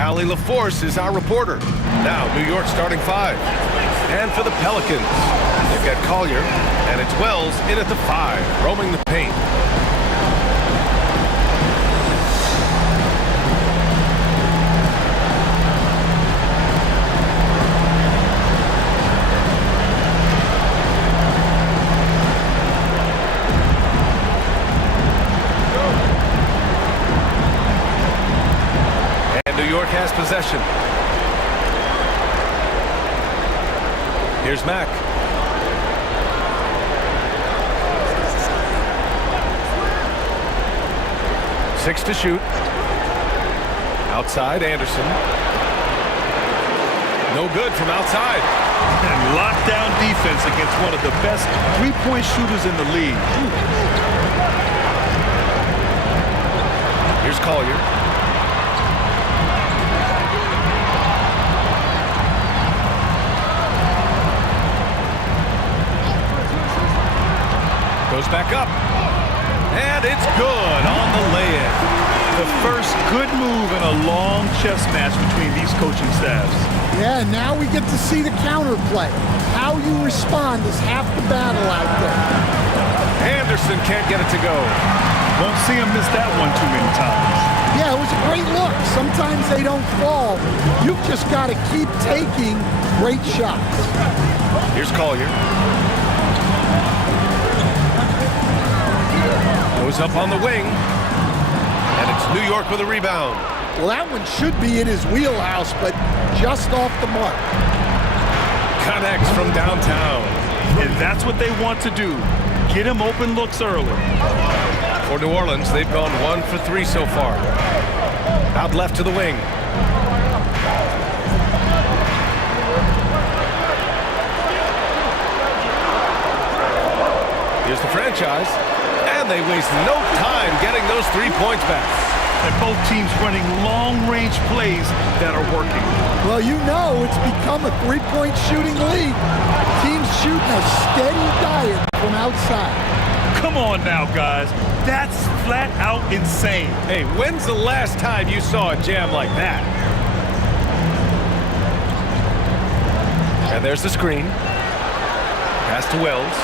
Allie LaForce is our reporter. Now, New York starting 5. And for the Pelicans, they've got Collier, and it's Wells in at the 5, roaming the paint. New York has possession. Here's Mack. Six to shoot. Outside, Anderson. No good from outside. And lockdown defense against one of the best three-point shooters in the league. Here's Collier. Goes back up, and it's good on the lay-in. The first good move in a long chess match between these coaching staffs. Yeah, now we get to see the counterplay. How you respond is half the battle out there. Anderson can't get it to go. Won't see him miss that one too many times. Yeah, it was a great look. Sometimes they don't fall. You've just got to keep taking great shots. Here's Collier. Goes up on the wing, and it's New York with a rebound. Well, that one should be in his wheelhouse, but just off the mark. Connects from downtown. And that's what they want to do. Get him open looks early. For New Orleans, they've gone 1 for 3 so far. Out left to the wing. Here's the franchise. And they waste no time getting those 3 points back. And both teams running long-range plays that are working. Well, you know it's become a three-point shooting league. Teams shooting a steady diet from outside. Come on now, guys. That's flat out insane. Hey, when's the last time you saw a jam like that? And there's the screen. Pass to Wells.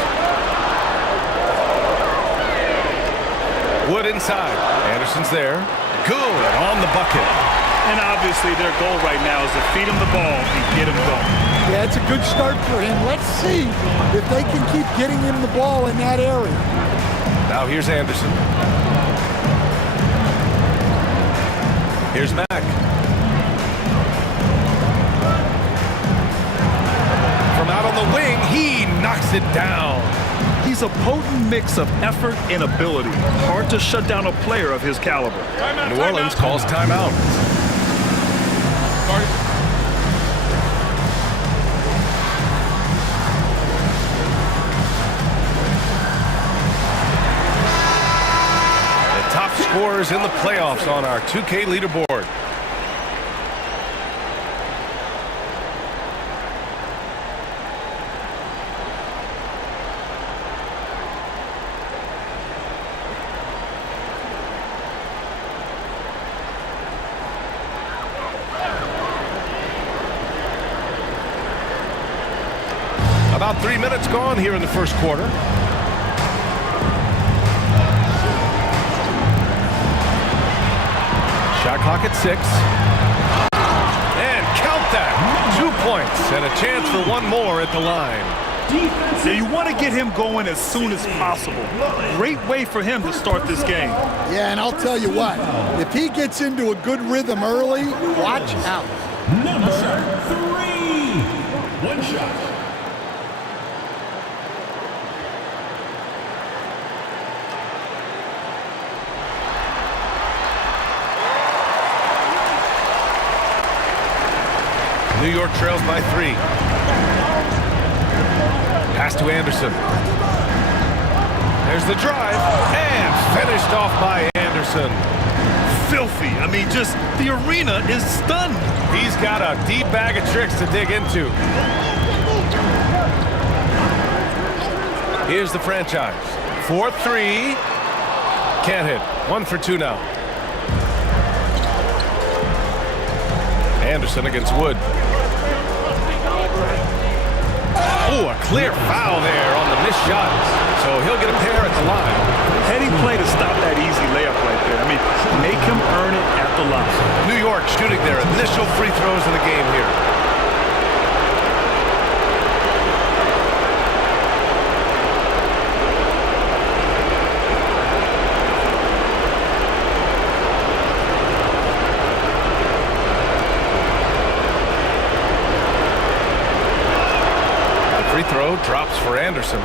Wood inside. Anderson's there. Good on the bucket. And obviously their goal right now is to feed him the ball and get him going. Yeah, it's a good start for him. Let's see if they can keep getting him the ball in that area. Now here's Anderson. Here's Mack. From out on the wing, he knocks it down. He's a potent mix of effort and ability. Hard to shut down a player of his caliber. New Orleans calls timeout. The top scorers in the playoffs on our 2K leaderboard. About 3 minutes gone here in the first quarter. Shot clock at 6. And count that. 2 points and a chance for one more at the line. Yeah, you want to get him going as soon as possible. Great way for him to start this game. Yeah, and I'll tell you what, if he gets into a good rhythm early, watch out. Number 3. One shot. New York trails by 3. Pass to Anderson. There's the drive, and finished off by Anderson. Filthy. I mean, just the arena is stunned. He's got a deep bag of tricks to dig into. Here's the franchise. 4-3. Can't hit. 1 for 2 now. Anderson against Wood. Oh, a clear foul there on the missed shot. So he'll get a pair at the line. Heady play to stop that easy layup right there. I mean, make him earn it at the line. New York shooting their initial free throws of the game here. The free throw drops for Anderson.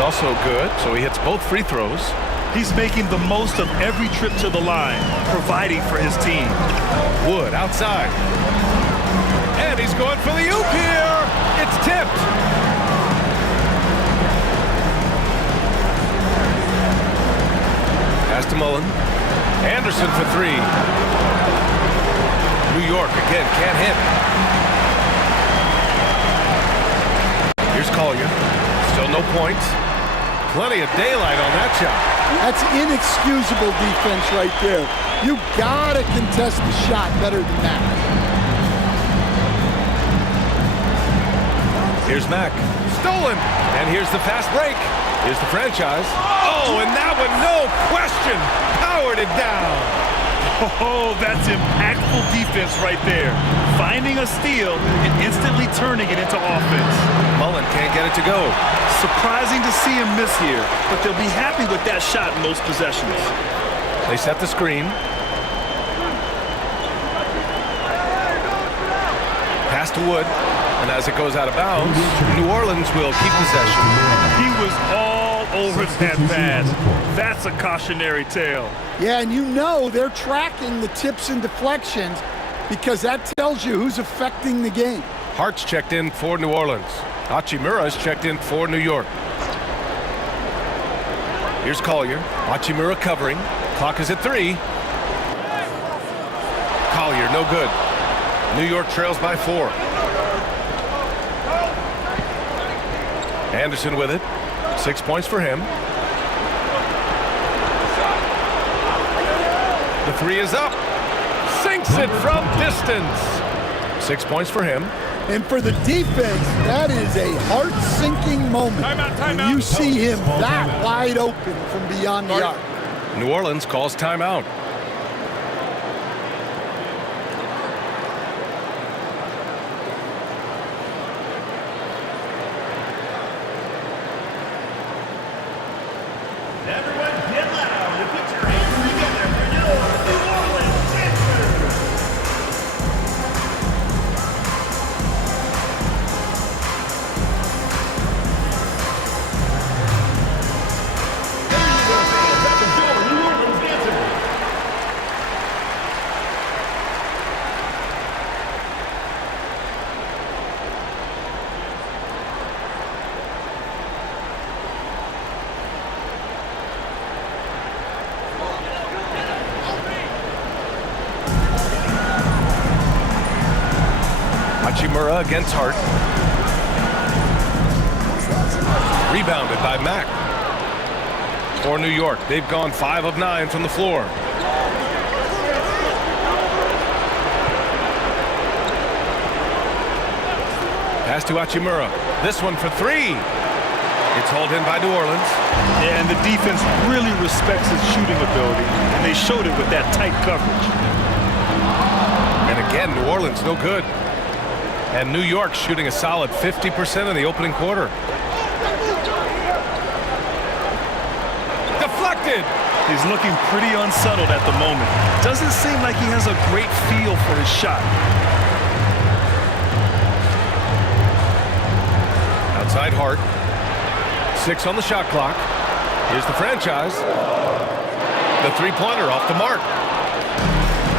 Also good, so he hits both free throws. He's making the most of every trip to the line, providing for his team. Wood outside. And he's going for the oop here. It's tipped. Pass to Mullen. Anderson for three. New York again, can't hit. Here's Collier. Still no points. Plenty of daylight on that shot. That's inexcusable defense right there. You gotta contest the shot better than that. Here's Mack. Stolen. And here's the fast break. Here's the franchise. Oh, and that one, no question, powered it down. Oh, that's impactful defense right there. Finding a steal and instantly turning it into offense. Mullen can't get it to go. Surprising to see him miss here, but they'll be happy with that shot in most possessions. They set the screen. Pass to Wood, and as it goes out of bounds, New Orleans will keep possession. He was all over that pass. That's a cautionary tale. Yeah, and you know they're tracking the tips and deflections because that tells you who's affecting the game. Hart's checked in for New Orleans. Hachimura's checked in for New York. Here's Collier. Hachimura covering. Clock is at 3. Collier, no good. New York trails by 4. Anderson with it. 6 points for him. The 3 is up. Sinks it from distance. 6 points for him. And for the defense, that is a heart-sinking moment when you see him that wide open from beyond the arc. New Orleans calls timeout. Everyone get loud and put your hands together for your New Orleans Saints. Hachimura against Hart. Rebounded by Mack. For New York, they've gone 5 of 9 from the floor. Pass to Hachimura. This one for 3. It's hauled in by New Orleans. Yeah, and the defense really respects his shooting ability, and they showed it with that tight coverage. And again, New Orleans no good. And New York shooting a solid 50% in the opening quarter. Deflected! He's looking pretty unsettled at the moment. Doesn't seem like he has a great feel for his shot. Outside Hart. 6 on the shot clock. Here's the franchise. The three-pointer off the mark.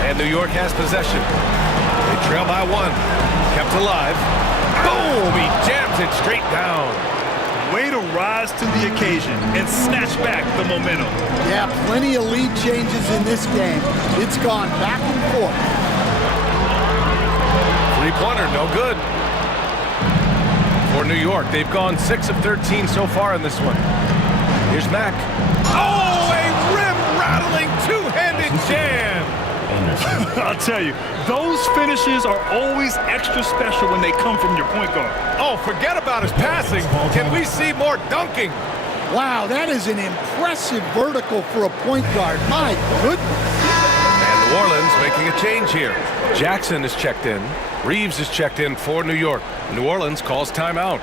And New York has possession. They trail by 1. Kept alive. Boom! He jams it straight down. Way to rise to the occasion and snatch back the momentum. Yeah, plenty of lead changes in this game. It's gone back and forth. Three-pointer, no good. For New York, they've gone 6 of 13 so far in this one. Here's Mack. Oh, a rim-rattling two-handed jam. I'll tell you, those finishes are always extra special when they come from your point guard. Oh, forget about his passing. Can we see more dunking? Wow, that is an impressive vertical for a point guard. My goodness. And New Orleans making a change here. Jackson is checked in. Reeves is checked in for New York. New Orleans calls timeout.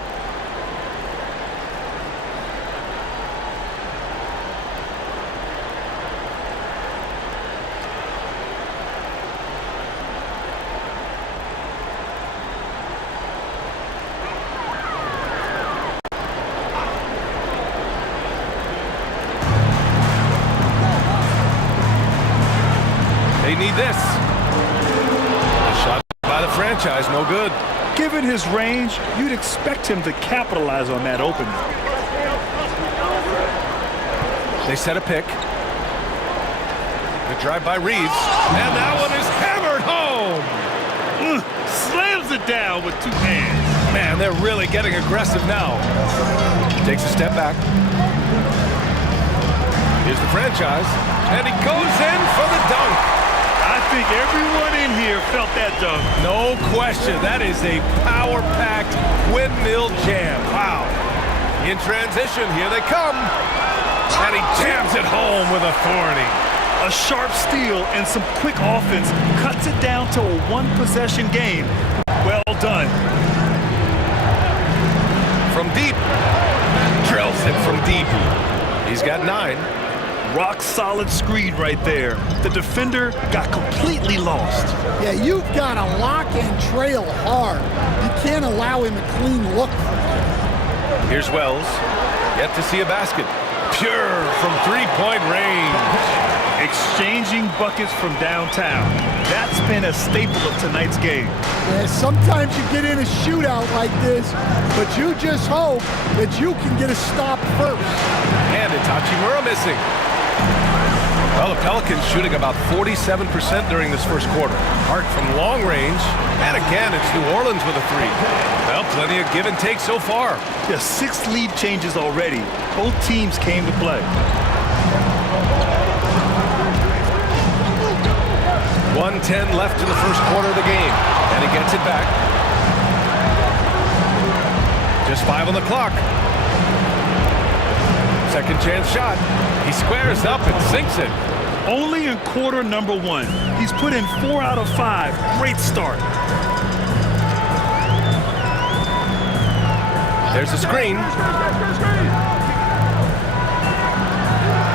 They need this. A shot by the franchise, no good. Given his range, you'd expect him to capitalize on that opening. They set a pick. The drive by Reeves, and that one is hammered home. Slams it down with two hands. Man, they're really getting aggressive now. Takes a step back. Here's the franchise, and he goes in for the dunk. I think everyone in here felt that dunk. No question, that is a power-packed windmill jam. Wow. In transition, here they come. And he jams it home with authority. A sharp steal and some quick offense cuts it down to a one-possession game. Well done. From deep. Drills it from deep. He's got 9. Rock solid screen right there. The defender got completely lost. Yeah, you've got to lock and trail hard. You can't allow him a clean look. Here's Wells. Yet to see a basket. Pure from three-point range. Exchanging buckets from downtown. That's been a staple of tonight's game. Yeah, sometimes you get in a shootout like this, but you just hope that you can get a stop first. And Hachimura missing. Well, the Pelicans shooting about 47% during this first quarter. Hart from long range. And again, it's New Orleans with a 3. Well, plenty of give and take so far. Yeah, 6 lead changes already. Both teams came to play. 1:10 left in the first quarter of the game. And he gets it back. Just 5 on the clock. Second chance shot. He squares up and sinks it. Only in quarter number 1. He's put in 4 out of 5. Great start. There's a screen.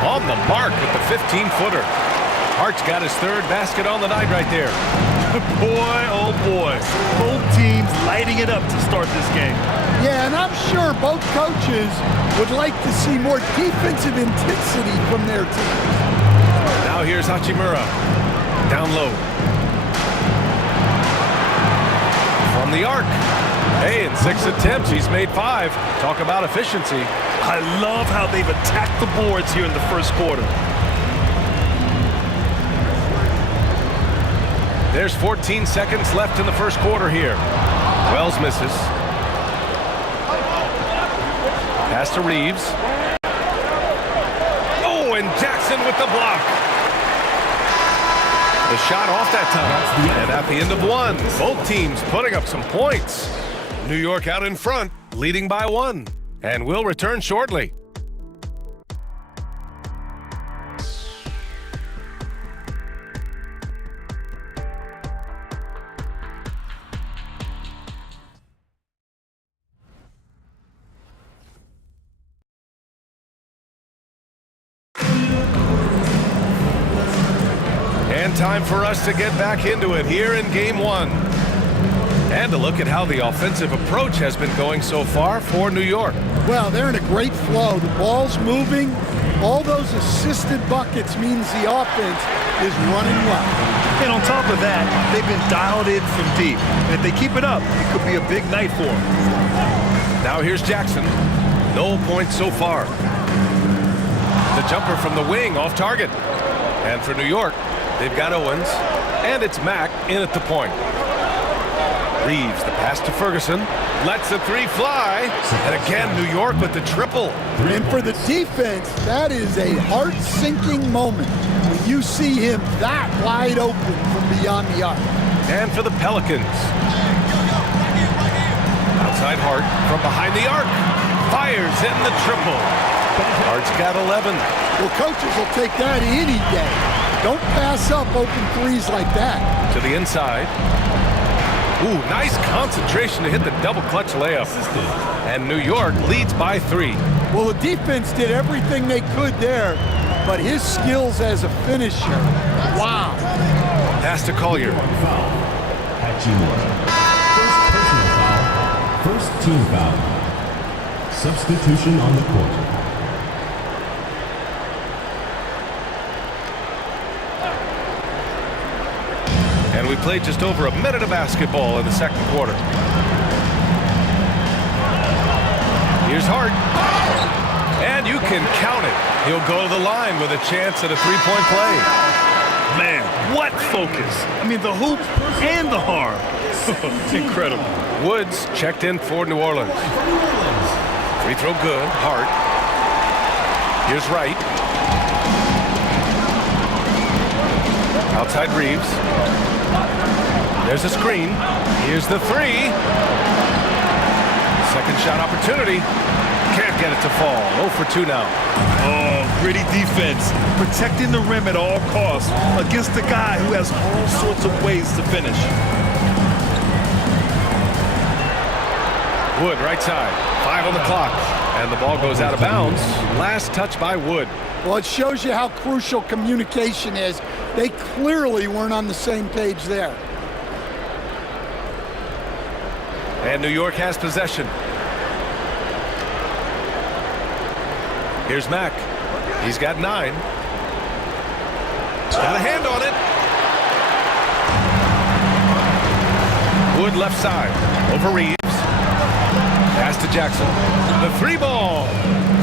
On the mark with the 15-footer. Hart's got his 3rd basket on the night right there. Boy, oh boy. Both teams lighting it up to start this game. Yeah, and I'm sure both coaches would like to see more defensive intensity from their team. Now here's Hachimura. Down low. From the arc. Hey, in 6 attempts, he's made 5. Talk about efficiency. I love how they've attacked the boards here in the first quarter. There's 14 seconds left in the first quarter here. Wells misses. Pass to Reeves. Oh, and Jackson with the block. The shot off that time. And at the end of 1, both teams putting up some points. New York out in front, leading by 1. And we'll return shortly. And time for us to get back into it here in Game 1. And to look at how the offensive approach has been going so far for New York. Well, they're in a great flow. The ball's moving. All those assisted buckets means the offense is running well. And on top of that, they've been dialed in from deep. And if they keep it up, it could be a big night for them. Now here's Jackson. No points so far. The jumper from the wing off target. And for New York, they've got Owens. And it's Mack in at the point. Reeves, the pass to Ferguson. Lets the three fly. And again, New York with the triple. And for the defense, that is a heart-sinking moment when you see him that wide open from beyond the arc. And for the Pelicans. Outside Hart from behind the arc. Fires in the triple. Hart's got 11. Well, coaches will take that any day. Don't pass up open threes like that. To the inside. Ooh, nice concentration to hit the double clutch layup. And New York leads by 3. Well, the defense did everything they could there, but his skills as a finisher, wow. Pass to Collier. First team foul. Substitution on the court. And we played just over a minute of basketball in the second quarter. Here's Hart. And you can count it. He'll go to the line with a chance at a three-point play. Man, what focus. I mean, the hoop and the harm. Incredible. Woods checked in for New Orleans. Free throw good. Hart. Here's Wright. Outside Reeves. There's a screen. Here's the three. Second shot opportunity. Can't get it to fall. 0 for 2 now. Oh, gritty defense. Protecting the rim at all costs against a guy who has all sorts of ways to finish. Wood, right side. 5 on the clock. And the ball goes out of bounds. Last touch by Wood. Well, it shows you how crucial communication is. They clearly weren't on the same page there. And New York has possession. Here's Mack. He's got 9. Got a hand on it. Wood left side. Over Reeves. Pass to Jackson. The 3 ball.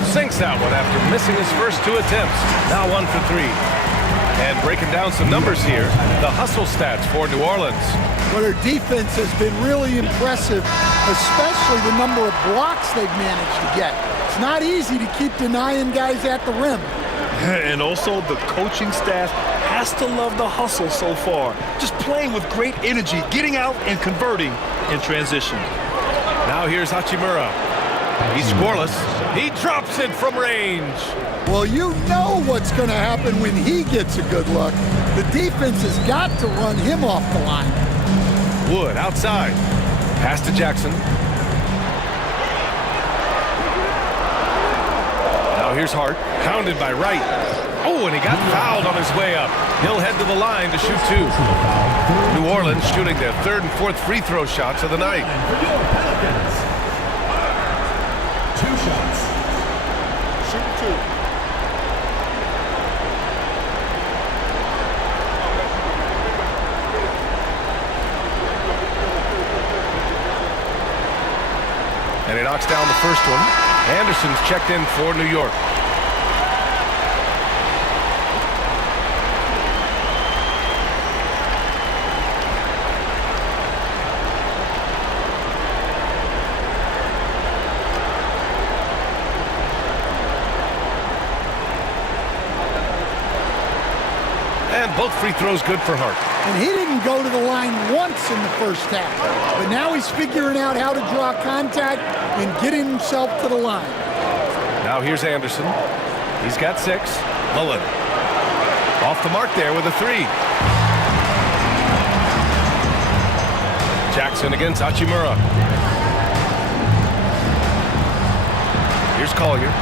Sinks that one after missing his first 2 attempts. Now 1 for 3. And breaking down some numbers here, the hustle stats for New Orleans. Well, their defense has been really impressive, especially the number of blocks they've managed to get. It's not easy to keep denying guys at the rim. And also the coaching staff has to love the hustle so far. Just playing with great energy, getting out and converting in transition. Now here's Hachimura. He's scoreless. He drops it from range. Well, you know what's going to happen when he gets a good look. The defense has got to run him off the line. Wood outside. Pass to Jackson. Now here's Hart. Pounded by Wright. Oh, and he got fouled on his way up. He'll head to the line to shoot 2. New Orleans shooting their 3rd and 4th free throw shots of the night. 2 shots. Shoot 2. And he knocks down the first one. Anderson's checked in for New York. And both free throws good for Hart. And he didn't go to the line once in the first half. But now he's figuring out how to draw contact and getting himself to the line. Now here's Anderson. He's got 6. Mullen. Off the mark there with a 3. Jackson against Hachimura. Here's Collier.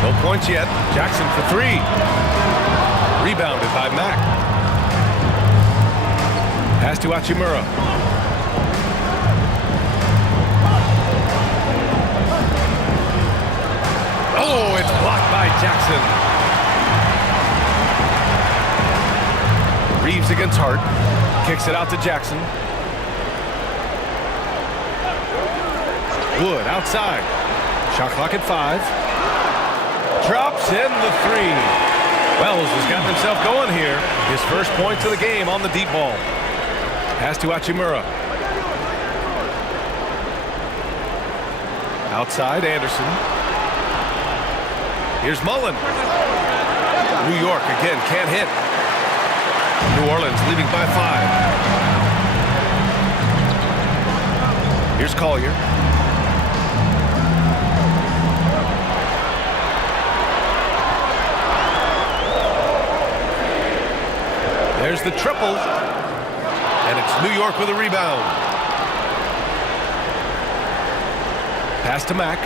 No points yet. Jackson for 3. Rebounded by Mack. Pass to Hachimura. Oh, it's blocked by Jackson. Reeves against Hart. Kicks it out to Jackson. Wood outside. Shot clock at 5. Drops in the 3. Wells has gotten himself going here. His first points of the game on the deep ball. Pass to Hachimura. Outside, Anderson. Here's Mullen. New York again can't hit. New Orleans leading by 5. Here's Collier. There's the triple. And it's New York with a rebound. Pass to Mack.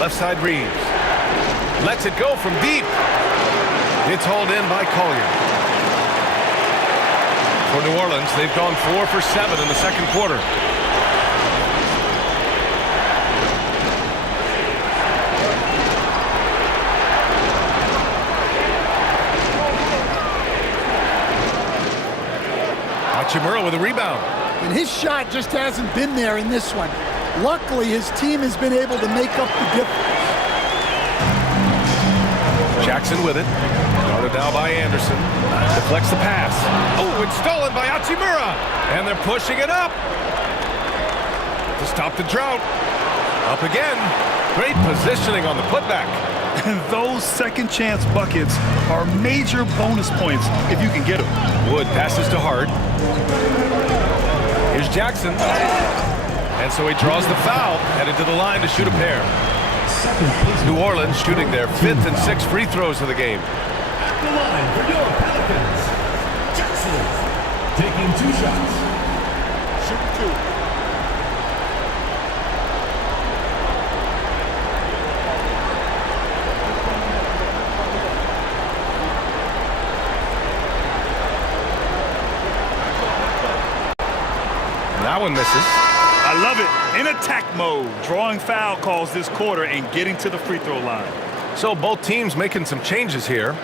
Left side Reeves. Lets it go from deep. It's hauled in by Collier. For New Orleans, they've gone 4 for 7 in the second quarter. Hachimura with a rebound. And his shot just hasn't been there in this one. Luckily, his team has been able to make up the difference. Jackson with it. Guarded now by Anderson. Deflects the pass. Oh, it's stolen by Hachimura. And they're pushing it up to stop the drought. Up again. Great positioning on the putback. And those second chance buckets are major bonus points if you can get them. Wood passes to Hart. Here's Jackson. And so he draws the foul, headed to the line to shoot a pair. New Orleans shooting their 5th and 6th free throws of the game. At the line for your Pelicans, Jackson, taking 2 shots. Shoot 2. That one misses. I love it. In attack mode, drawing foul calls this quarter and getting to the free throw line. So both teams making some changes here.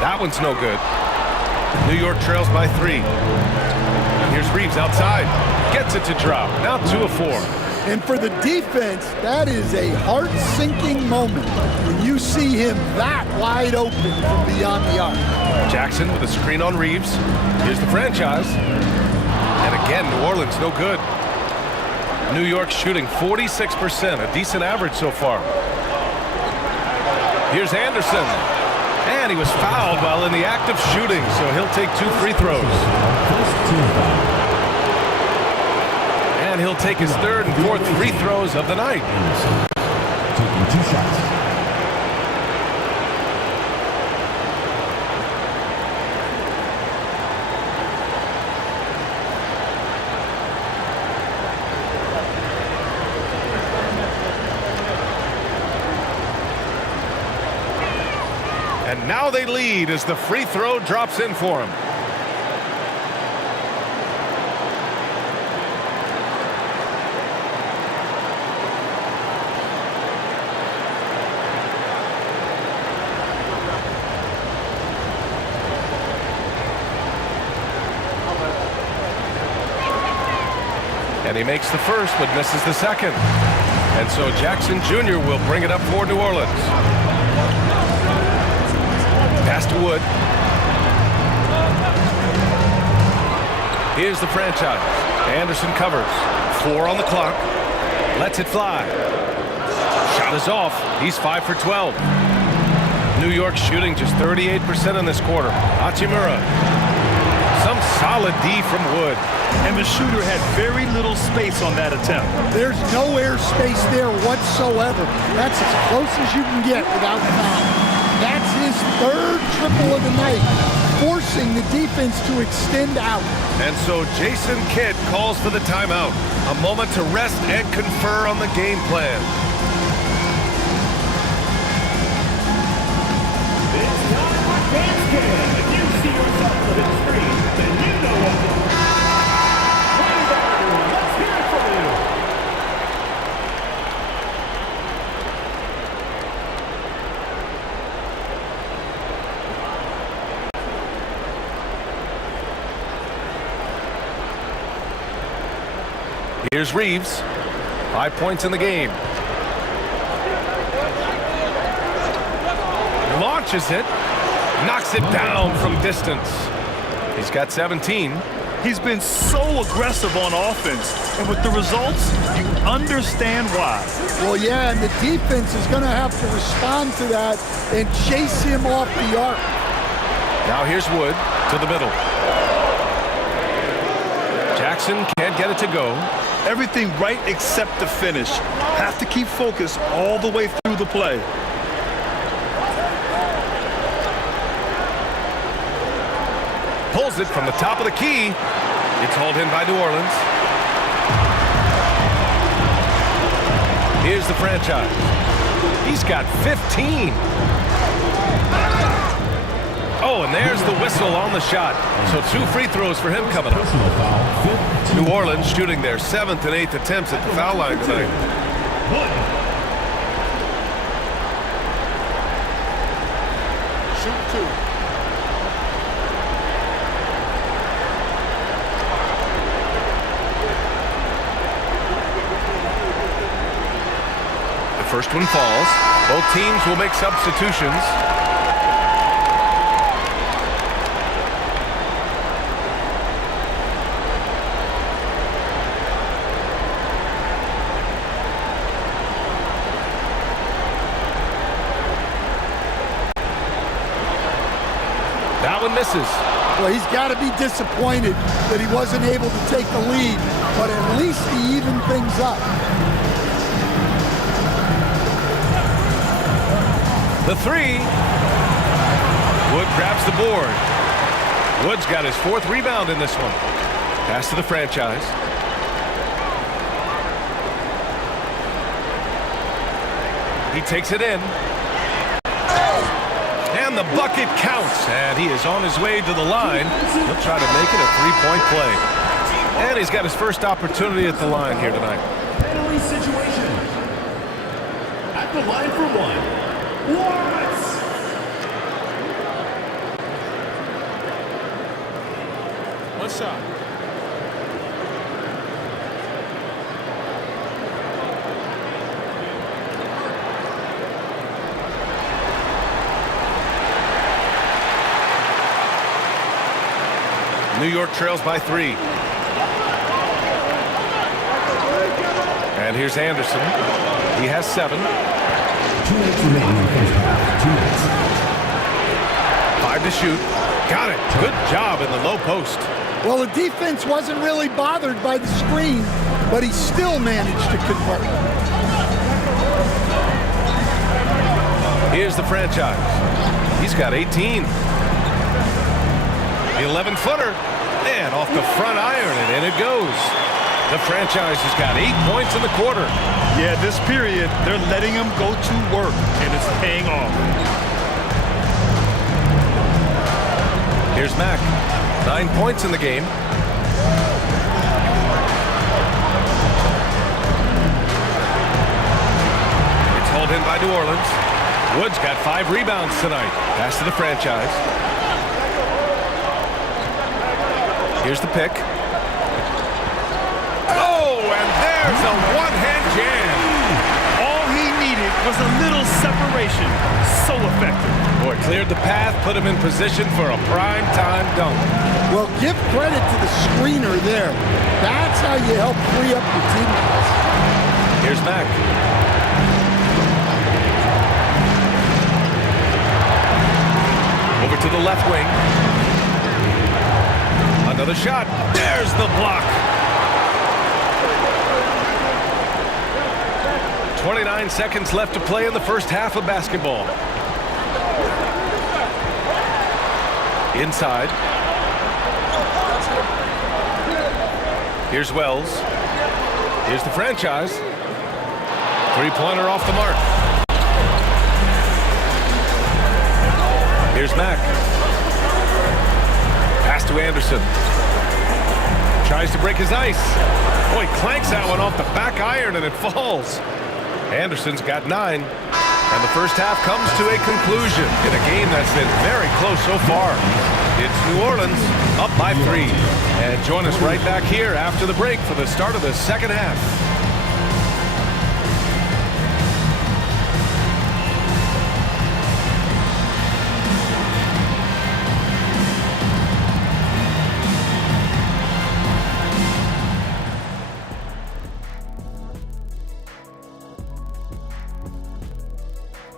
That one's no good. New York trails by 3. Here's Reeves outside. Gets it to drop. Now 2 of 4. And for the defense, that is a heart-sinking moment when you see him that wide open from beyond the arc. Jackson with a screen on Reeves. Here's the franchise. And again, New Orleans no good. New York shooting 46%, a decent average so far. Here's Anderson. And he was fouled while in the act of shooting, so he'll take 2 free throws. And he'll take his 3rd and 4th free throws of the night. Taking 2 shots. And now they lead as the free throw drops in for him. And he makes the first but misses the second. And so Jackson Jr. will bring it up for New Orleans. Pass to Wood. Here's the franchise. Anderson covers. 4 on the clock. Lets it fly. Shot is off. He's 5 for 12. New York shooting just 38% in this quarter. Hachimura. Some solid D from Wood. And the shooter had very little space on that attempt. There's no air space there whatsoever. That's as close as you can get without foul. That's his 3rd triple of the night, forcing the defense to extend out. And so Jason Kidd calls for the timeout. A moment to rest and confer on the game plan. It's time for dance game. If you see yourself with a Here's Reeves. 5 points in the game. Launches it. Knocks it down from distance. He's got 17. He's been so aggressive on offense, and with the results, you understand why. Well, yeah, and the defense is going to have to respond to that and chase him off the arc. Now here's Wood to the middle. Jackson can't get it to go. Everything right except the finish. Have to keep focused all the way through the play. Pulls it from the top of the key. It's hauled in by New Orleans. Here's the franchise. He's got 15. Oh, and there's the whistle on the shot. So 2 free throws for him coming up. Personal foul, fifth team. New Orleans shooting their 7th and 8th attempts at the foul line tonight. Shoot 2. The first one falls. Both teams will make substitutions. That one misses. Well, he's got to be disappointed that he wasn't able to take the lead, but at least he evened things up. The 3. Wood grabs the board. Wood's got his 4th rebound in this one. Pass to the franchise. He takes it in. And the bucket counts. And he is on his way to the line. He'll try to make it a 3-point play. And he's got his first opportunity at the line here tonight. Penalty situation. At the line for one. Lawrence. One shot. New York trails by 3. And here's Anderson. He has 7. 2 minutes remaining in the first half. 2 minutes. 5 to shoot. Got it. Good job in the low post. Well, the defense wasn't really bothered by the screen, but he still managed to convert. Here's the franchise. He's got 18. The 11-footer. And off the front iron, and in it goes. The franchise has got 8 points in the quarter. Yeah, this period, they're letting him go to work, and it's paying off. Here's Mack. 9 points in the game. It's hauled in by New Orleans. Wood's got 5 rebounds tonight. Pass to the franchise. Here's the pick. Oh, and there's a one-hand jam. All he needed was a little separation. So effective. Boy, cleared the path, put him in position for a prime-time dunk. Well, give credit to the screener there. That's how you help free up your teammates. Here's Mack. Over to the left wing. Another shot. There's the block. 29 seconds left to play in the first half of basketball. Inside. Here's Wells. Here's the franchise. 3-pointer off the mark. Here's Mack. Pass to Anderson. Tries to break his ice. Oh, he clanks that one off the back iron and it falls. Anderson's got 9. And the first half comes to a conclusion in a game that's been very close so far. It's New Orleans up by 3. And join us right back here after the break for the start of the second half.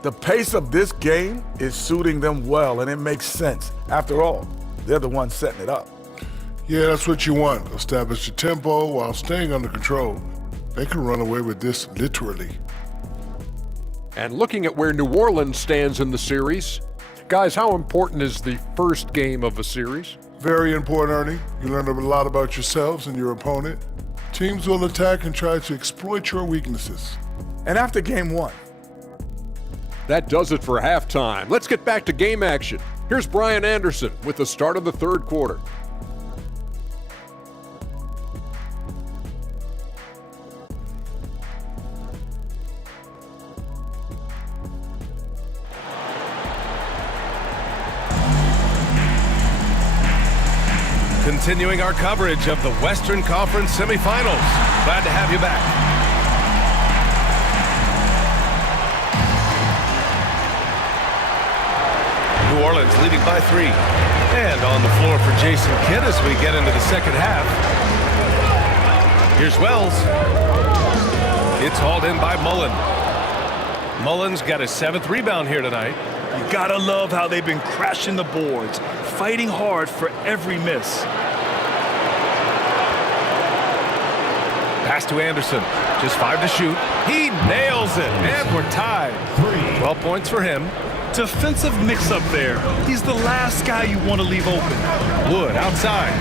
The pace of this game is suiting them well, and it makes sense. After all, they're the ones setting it up. Yeah, that's what you want. Establish your tempo while staying under control. They can run away with this literally. And looking at where New Orleans stands in the series, guys, how important is the first game of a series? Very important, Ernie. You learn a lot about yourselves and your opponent. Teams will attack and try to exploit your weaknesses. And after game 1, That does it for halftime. Let's get back to game action. Here's Brian Anderson with the start of the third quarter. Continuing our coverage of the Western Conference semifinals. Glad to have you back. New Orleans leading by 3. And on the floor for Jason Kidd as we get into the second half. Here's Wells. It's hauled in by Mullen. Mullen's got his 7th rebound here tonight. You gotta love how they've been crashing the boards, fighting hard for every miss. Pass to Anderson. Just 5 to shoot. He nails it. And we're tied. 12 points for him. Defensive mix-up there. He's the last guy you want to leave open. Wood outside.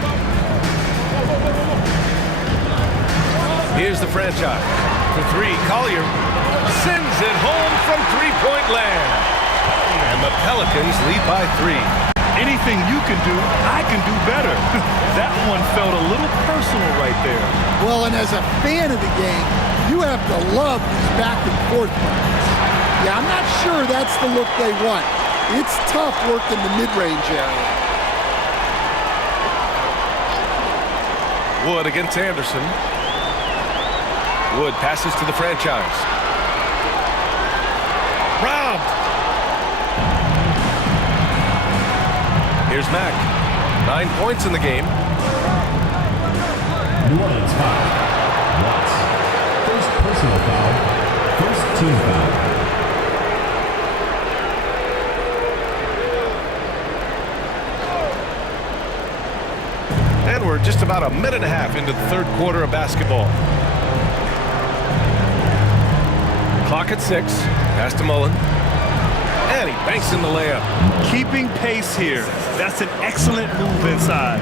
Here's the franchise. For 3, Collier sends it home from three-point land. And the Pelicans lead by 3. Anything you can do, I can do better. That one felt a little personal right there. Well, and as a fan of the game, you have to love these back and forth runs. Yeah, I'm not sure that's the look they want. It's tough working the mid-range area. Wood against Anderson. Wood passes to the franchise. Robbed. Here's Mack. 9 points in the game. New Orleans foul. Watts. First personal foul. First team foul. And we're just about a minute and a half into the third quarter of basketball. Clock at 6. Pass to Mullen. And he banks in the layup. Keeping pace here. That's an excellent move inside.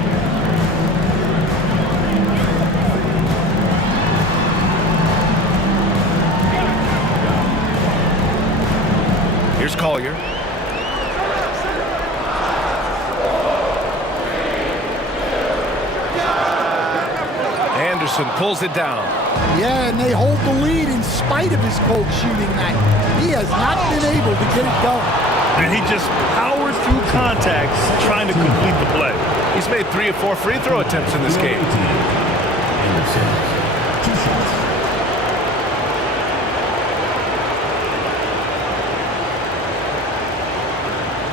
Here's Collier. Anderson pulls it down. Yeah, and they hold the lead in spite of his cold shooting night. He has not been able to get it going. And he just powered through contact trying to complete the play. He's made 3 of 4 free throw attempts in this game. Anderson. 2 shots.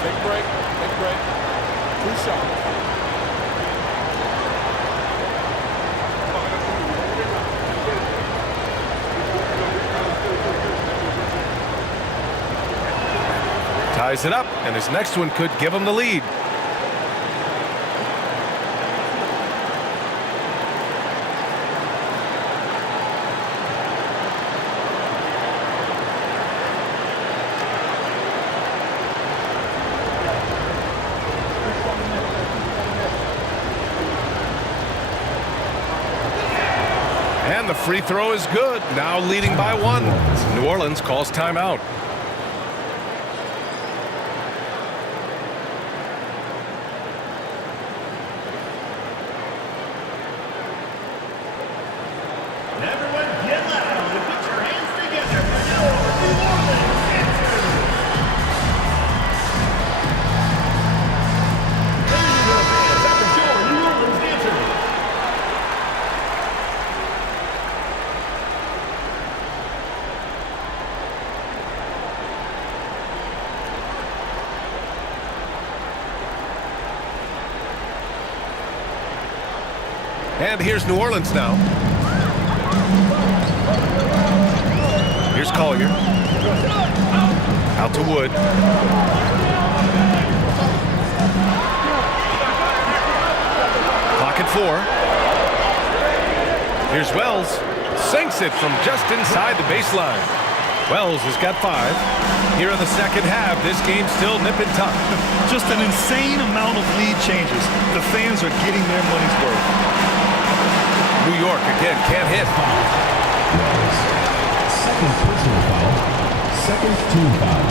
Take a break. 2 shots. Ties it up, and his next one could give him the lead. And the free throw is good. Now leading by 1. New Orleans calls timeout. Everyone get loud and put your hands together for New Orleans Dancers. Ladies and And here's New Orleans now. Here's Collier. Out to Wood. Clock at 4. Here's Wells. Sinks it from just inside the baseline. Wells has got 5. Here in the second half, this game's still nip and tuck. Just an insane amount of lead changes. The fans are getting their money's worth. New York again can't hit. Wells. Second personal foul. Second team foul.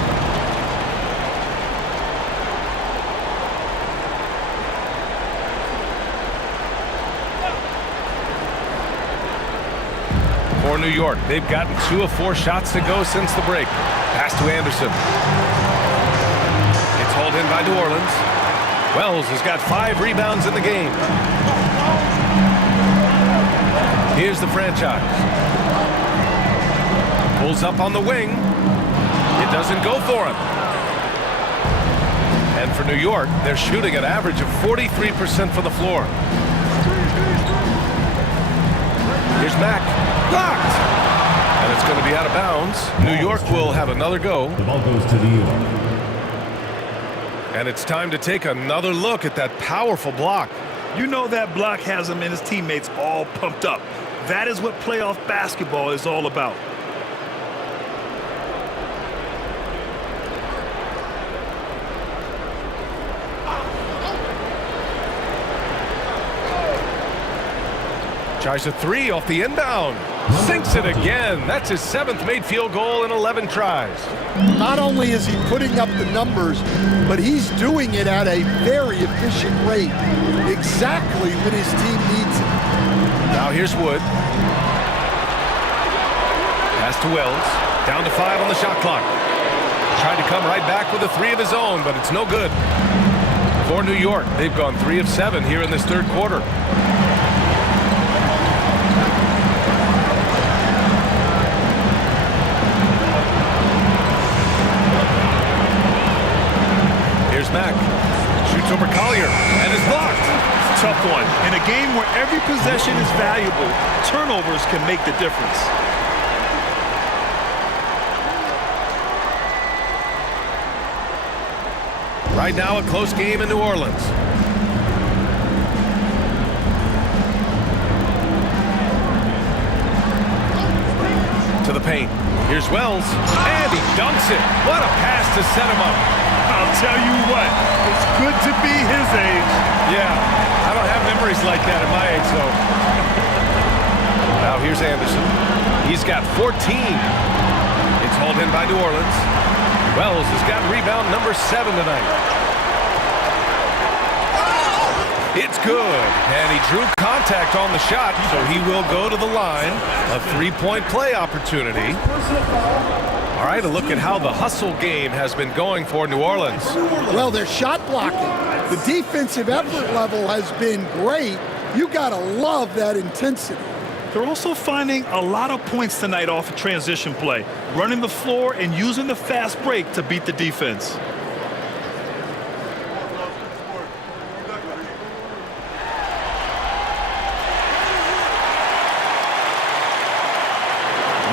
For New York, they've gotten 2 of 4 shots to go since the break. Pass to Anderson. It's hauled in by New Orleans. Wells has got 5 rebounds in the game. Here's the franchise. Pulls up on the wing. It doesn't go for him. And for New York, they're shooting an average of 43% from the floor. Here's Mack. Blocked! And it's going to be out of bounds. New York will have another go. The ball goes to New York. And it's time to take another look at that powerful block. You know that block has him and his teammates all pumped up. That is what playoff basketball is all about. Tries a 3 off the inbound. Sinks it again. That's his 7th made field goal in 11 tries. Not only is he putting up the numbers, but he's doing it at a very efficient rate. Exactly when his team needs it. Now here's Wood. Pass to Wells. Down to 5 on the shot clock. Tried to come right back with a 3 of his own, but it's no good. For New York, they've gone 3 of 7 here in this third quarter. Mack shoots over Collier and is blocked. Tough one. In a game where every possession is valuable, turnovers can make the difference. Right now, a close game in New Orleans. To the paint. Here's Wells, and he dunks it. What a pass to set him up. I'll tell you what, it's good to be his age. Yeah, I don't have memories like that at my age, though. Now here's Anderson. He's got 14. It's hauled in by New Orleans. Wells has got rebound number 7 tonight. It's good, and he drew contact on the shot, so he will go to the line. A 3-point play opportunity. All right, a look at how the hustle game has been going for New Orleans. Well, they're shot blocking. The defensive effort level has been great. You gotta love that intensity. They're also finding a lot of points tonight off of transition play, running the floor and using the fast break to beat the defense.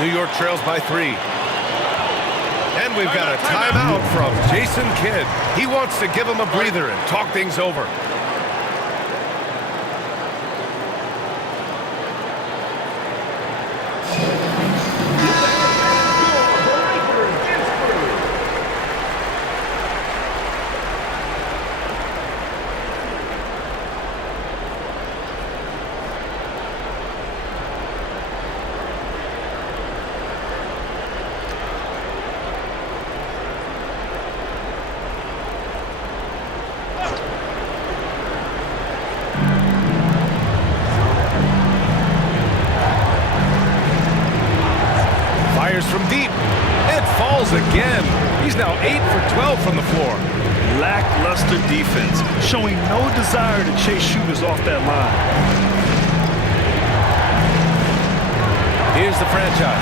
New York trails by 3. And we've got a timeout from Jason Kidd. He wants to give him a breather and talk things over. From deep. It falls again. He's now 8 for 12 from the floor. Lackluster defense, showing no desire to chase shooters off that line. Here's the franchise.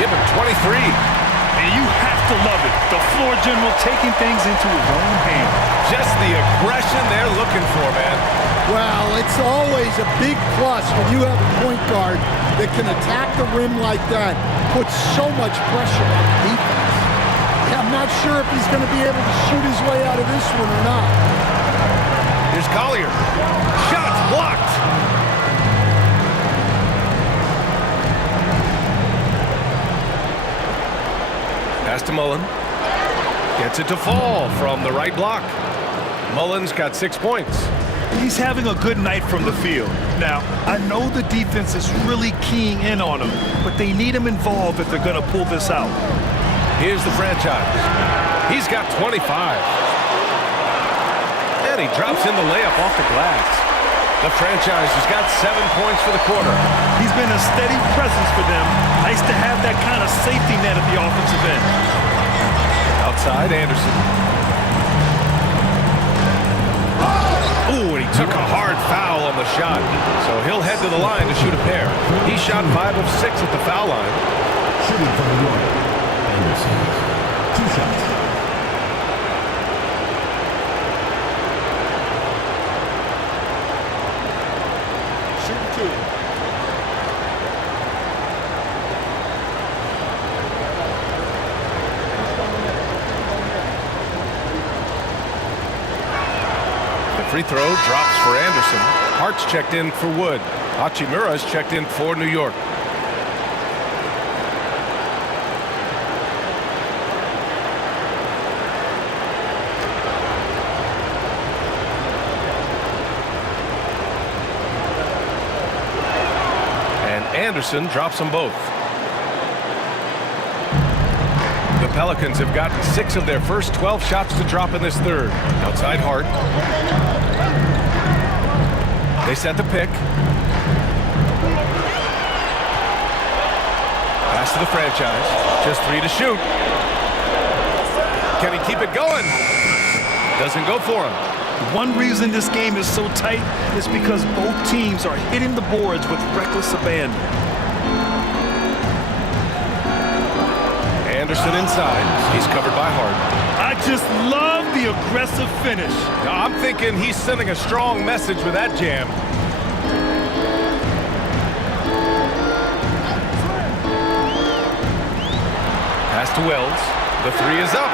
Give him 23. And you have to to love it. The floor general taking things into his own hands. Just the aggression they're looking for, man. Well, it's always a big plus when you have a point guard that can attack the rim like that, put so much pressure on the defense. Yeah, I'm not sure if he's going to be able to shoot his way out of this one or not. Here's Collier. Shots blocked. Pass to Mullen. Gets it to fall from the right block. Mullen's got 6 points. He's having a good night from the field. Now, I know the defense is really keying in on him, but they need him involved if they're going to pull this out. Here's the franchise. He's got 25. And he drops in the layup off the glass. The franchise has got 7 points for the quarter. He's been a steady presence for them. Nice to have that kind of safety net at the offensive end. Outside, Anderson. Ooh, and he took a hard foul on the shot. So he'll head to the line to shoot a pair. He shot 5 of 6 at the foul line. Shooting from New York, Anderson. 2 shots. Free throw drops for Anderson. Hart's checked in for Wood. Hachimura's checked in for New York. And Anderson drops them both. The Pelicans have gotten 6 of their first 12 shots to drop in this third. Outside Hart. They set the pick. Pass to the franchise. Just 3 to shoot. Can he keep it going? Doesn't go for him. One reason this game is so tight is because both teams are hitting the boards with reckless abandon. Anderson inside. He's covered by Hart. I just love the aggressive finish. Now, I'm thinking he's sending a strong message with that jam. Pass to Wells. The 3 is up.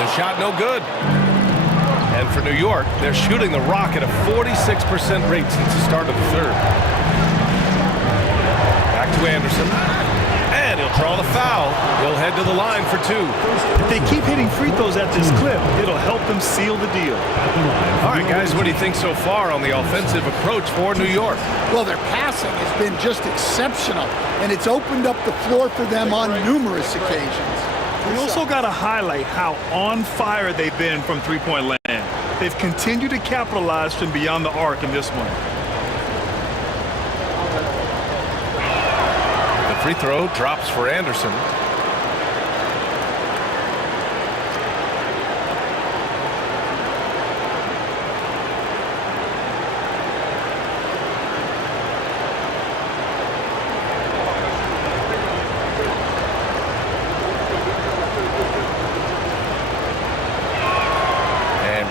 The shot no good. And for New York, they're shooting the rock at a 46% rate since the start of the third. Back to Anderson. And he'll draw the foul. He'll head to the line for 2. If they keep hitting free throws at this clip, it'll help them seal the deal. All right, guys, what do you think so far on the offensive approach for New York? Well, their passing has been just exceptional, and it's opened up the floor for them on numerous occasions. We also got to highlight how on fire they've been from three-point land. They've continued to capitalize from beyond the arc in this one. The free throw drops for Anderson.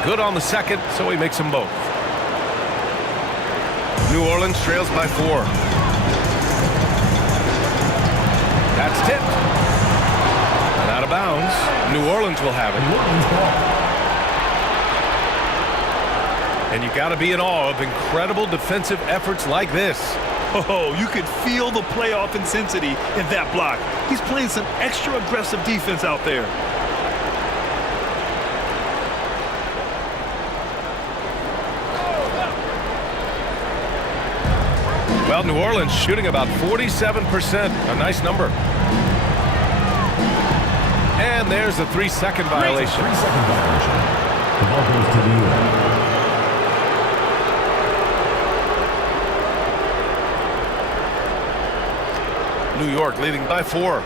Good on the second, so he makes them both. New Orleans trails by 4. That's tipped. And out of bounds. New Orleans will have it. And you got to be in awe of incredible defensive efforts like this. Oh, you could feel the playoff intensity in that block. He's playing some extra aggressive defense out there. Well, New Orleans shooting about 47%, a nice number. And there's a 3-second violation. 3-second violation. The ball goes to New York. New York leading by 4.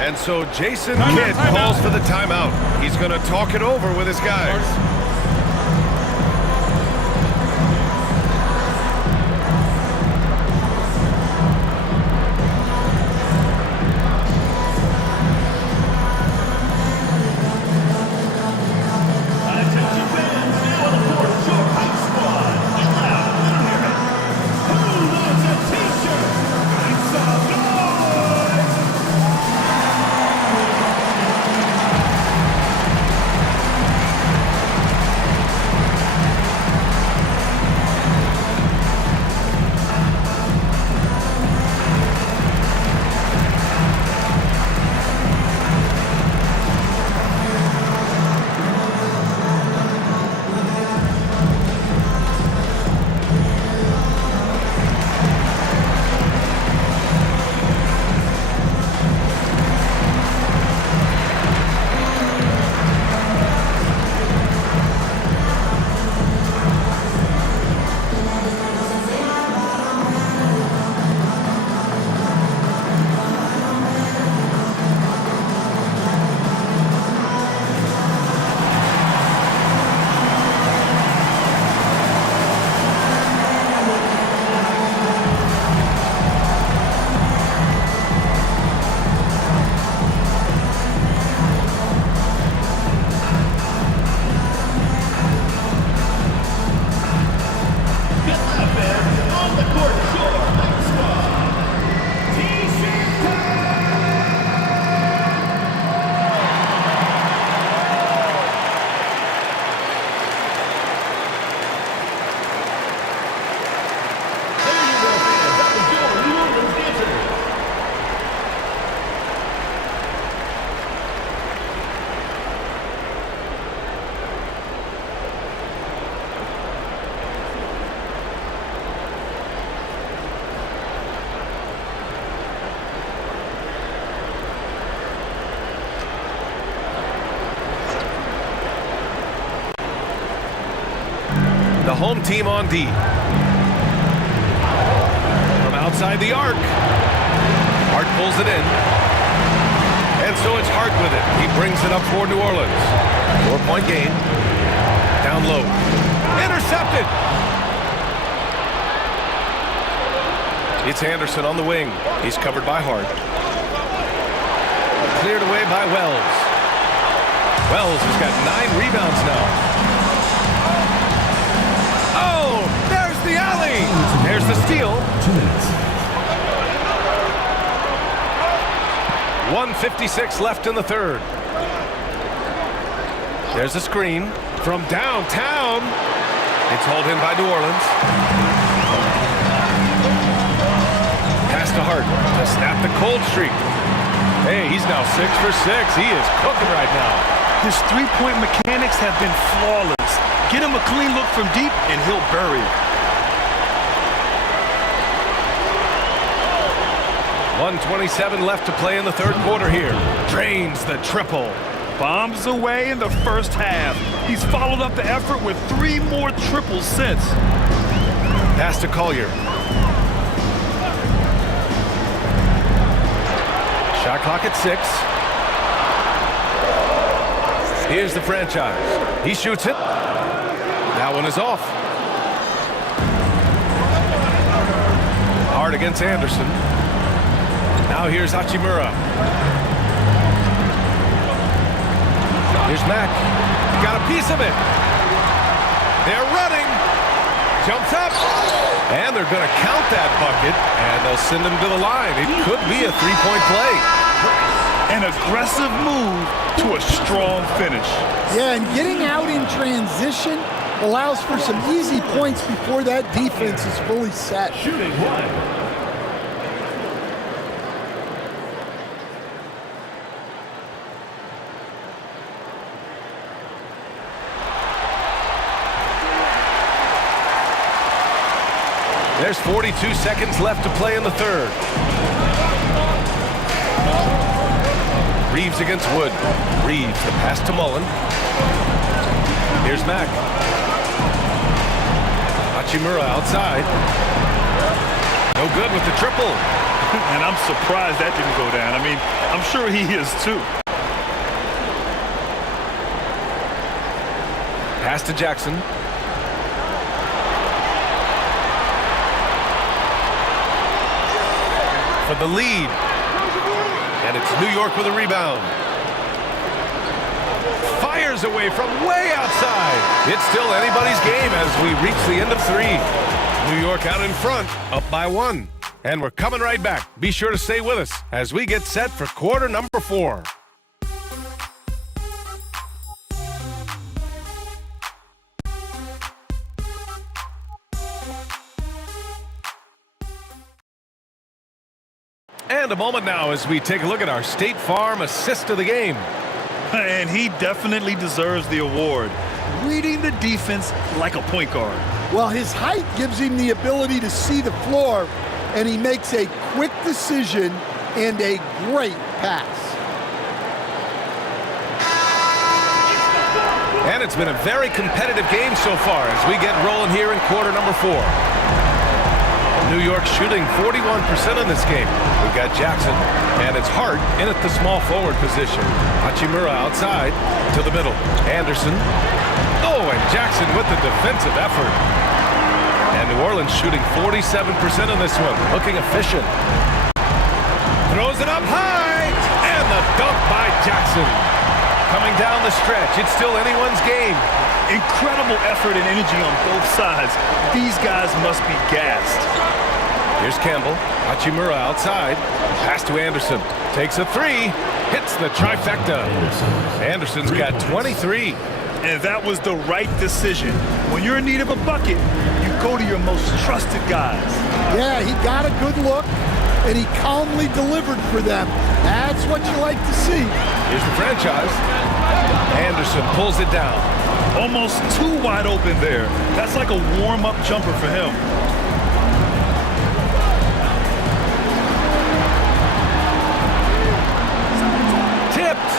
And so Jason Kidd calls for the timeout. He's going to talk it over with his guys. home team on D. From outside the arc. Hart pulls it in. And so it's Hart with it. He brings it up for New Orleans. 4-point game. Down low. Intercepted. It's Anderson on the wing. He's covered by Hart. Cleared away by Wells. Wells has got 9 rebounds now. Oh, there's the alley. There's the steal. 2 minutes. 1:56 left in the third. There's a screen from downtown. It's hauled in by New Orleans. Pass to Hart to snap the cold streak. Hey, he's now 6 for 6. He is cooking right now. His three-point mechanics have been flawless. Get him a clean look from deep, and he'll bury it. 1:27 left to play in the third quarter here. Drains the triple. Bombs away in the first half. He's followed up the effort with 3 more triples since. Pass to Collier. Shot clock at 6. Here's the franchise. He shoots it. That one is off. Hard against Anderson. Now here's Hachimura. Here's Mack. Got a piece of it. They're running. Jumps up. And they're going to count that bucket. And they'll send him to the line. It could be a 3-point play. An aggressive move to a strong finish. Yeah, and getting out in transition allows for some easy points before that defense is fully set. Shooting 1. There's 42 seconds left to play in the third. Reeves against Wood. Reeves, the pass to Mullen. Here's Mack. Hachimura outside. No good with the triple. And I'm surprised that didn't go down. I mean, I'm sure he is too. Pass to Jackson. For the lead. And it's New York with a rebound. Fires away from way outside. It's still anybody's game as we reach the end of 3. New York out in front, up by 1. And we're coming right back. Be sure to stay with us as we get set for quarter number 4. And a moment now as we take a look at our State Farm assist of the game. And he definitely deserves the award. Reading the defense like a point guard. Well, his height gives him the ability to see the floor, and he makes a quick decision and a great pass. And it's been a very competitive game so far as we get rolling here in quarter number 4. New York shooting 41% in this game. We've got Jackson, and it's Hart in at the small forward position. Hachimura outside to the middle. Anderson. Oh, and Jackson with the defensive effort. And New Orleans shooting 47% in this one. Looking efficient. Throws it up high. And the dunk by Jackson. Coming down the stretch. It's still anyone's game. Incredible effort and energy on both sides. These guys must be gassed. Here's Campbell. Hachimura outside. Pass to Anderson. Takes a 3. Hits the trifecta. Anderson's got 23. And that was the right decision. When you're in need of a bucket, you go to your most trusted guys. Yeah, he got a good look, and he calmly delivered for them. That's what you like to see. Here's the franchise. Anderson pulls it down. Almost too wide open there. That's like a warm-up jumper for him. Tipped.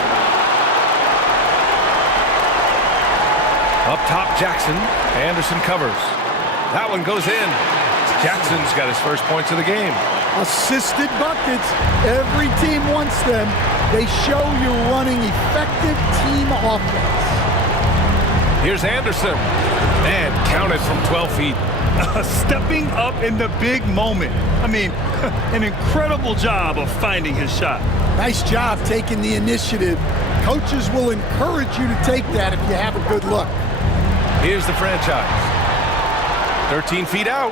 Up top, Jackson. Anderson covers. That one goes in. Jackson's got his first points of the game. Assisted buckets. Every team wants them. They show you're running effective team offense. Here's Anderson. And counted from 12 feet. Stepping up in the big moment. I mean, an incredible job of finding his shot. Nice job taking the initiative. Coaches will encourage you to take that if you have a good look. Here's the franchise. 13 feet out.